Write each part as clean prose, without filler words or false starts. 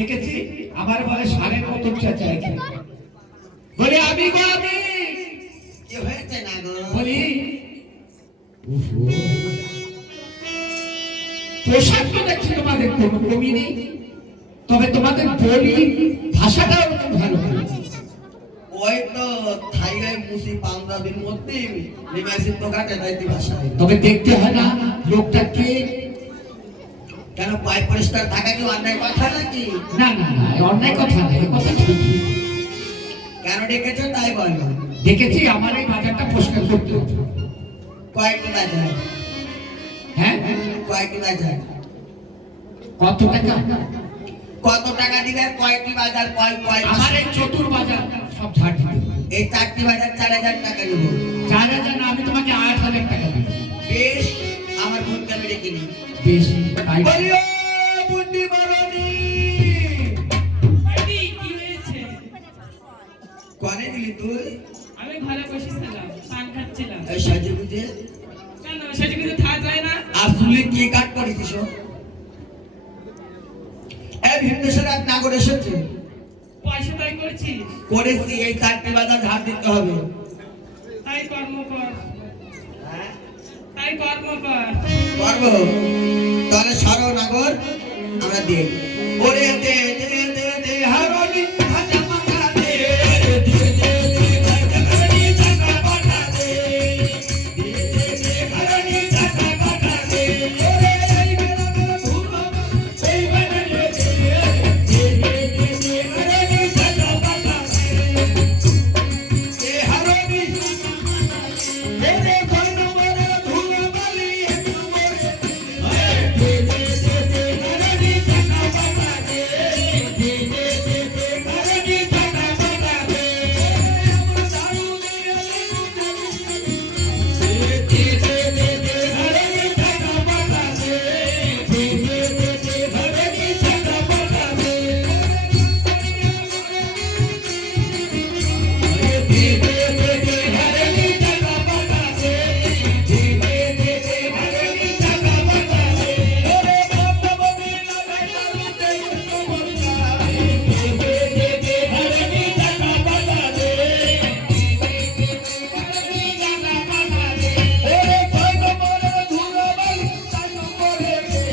দেখেছি আমার বলে সারের মতো চেঁচায় বলে আমি গো আমি কি হয়েছে না গো? বলি পোশাক তো দেখছি তোমাদের কোনো কমি নেই, তবে তোমাদের বলি ভাষাটাও ভালো। ওই তো থাইগাই মুসি পাঞ্জাবির মধ্যে নিমাইসির তো কাটে দাইতি ভাষা। তবে দেখতে হয় না লোকটা কে। কেন পাইপ পরিষ্কার থাকা কি অন্যায় কথা নাকি? না না না, অন্যায় কথা নেই, কথা ঠিকই। কেন ডেকেছো তাই বলো। দেখেছি আমার এই বাজারটা পরিষ্কার করতে হবে। কয়েকটি বাজার? হ্যাঁ কয়েকটি বাজার? কত টাকা? কত টাকা দিবে? কয়েকটি বাজার? আমার এই চতুর বাজার সব ঝাড় দিতে হবে। এই 4টি বাজার 4000 টাকা নেব। 4000 না, আমি তোমাকে 8000 টাকা দেব। বেশ, আমার বোনকে আমি ডেকে নিই। বেশ তাই বলিও বুদ্ধি বরণী। এই কি হয়েছে? কোনে দিলি তুই? আমি ঘরে বসেছিলাম, পান খাচ্ছিলাম। এই সাজে বুঝে কেন সেটা কিছু থাকা যায় না? আসলে কি কাট করেছিস? এই ভিন্দেশের এক নাগর এসেছে। পয়সা তাই করছিস? করেছি, এই 4টি বাজার ঝাড় দিতে হবে। তাই কর্ম কর, হ্যাঁ তাই কর্ম কর। করবো। তাহলে সরো নাগর, আমরা দিয়ে ওরে দে দে দে দে হারনি হাজা মাকা দে দে দে দে হারনি টাকা পাঠা দে দে দে দে হারনি টাকা পাঠা দে ওরে এই বেলা ধুলো এই বেলা দে দে দে দে হারনি টাকা পাঠা দে হারনি ওরে কোন নম্বরে ধুলো বালি এক নম্বরে দে দে দে দে হারনি টাকা পাঠা দে দে দে দে দে হারনি টাকা পাঠা দে আমরা দারু দে দে দে দে দে হারনি টাকা পাঠা দে দে দে দে দে হারনি টাকা পাঠা দে দে দে দে দে হারনি টাকা পাঠা দে দে দে দে দে হারনি টাকা পাঠা দে ওরে বাবা বলে লাগাই দারু দে বলতা দে দে দে দে হারনি টাকা পাঠা দে হারনি টাকা পাঠা দে ওরে কয় নম্বরে ধুলো বালি 4 নম্বরে দে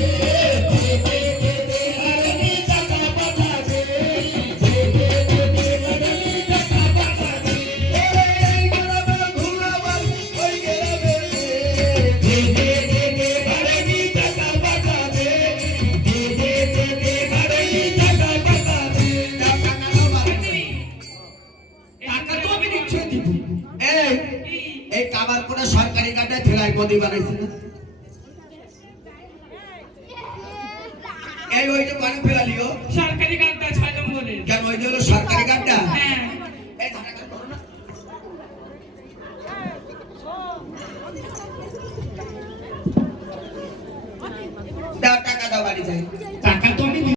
দে দে দে দে হারনি টাকা পাঠা দে দে দে দে দে হারনি টাকা পাঠা দে ওরে এই গ্রামে ধুলো বালি ওই গ্রামে দে দে দে দে হারনি টাকা পাঠা দে দে দে দে দে হারনি টাকা পাঠা দে টাকা নাও বাড়ি টাকা তো আমি নিশ্চয় দিব। এই এই কাবার করে সরকারি কাটে ঠেলাই পদি বানাইছে না? এই ওই যে বাড়ি ফেলালিও সরকারি গাড়িটা 6 নম্বরে। কেন ওই যে হলো সরকারি কাটটা? হ্যাঁ, এই ধাক্কা করো না। দাও টাকা দাও বাড়ি যাই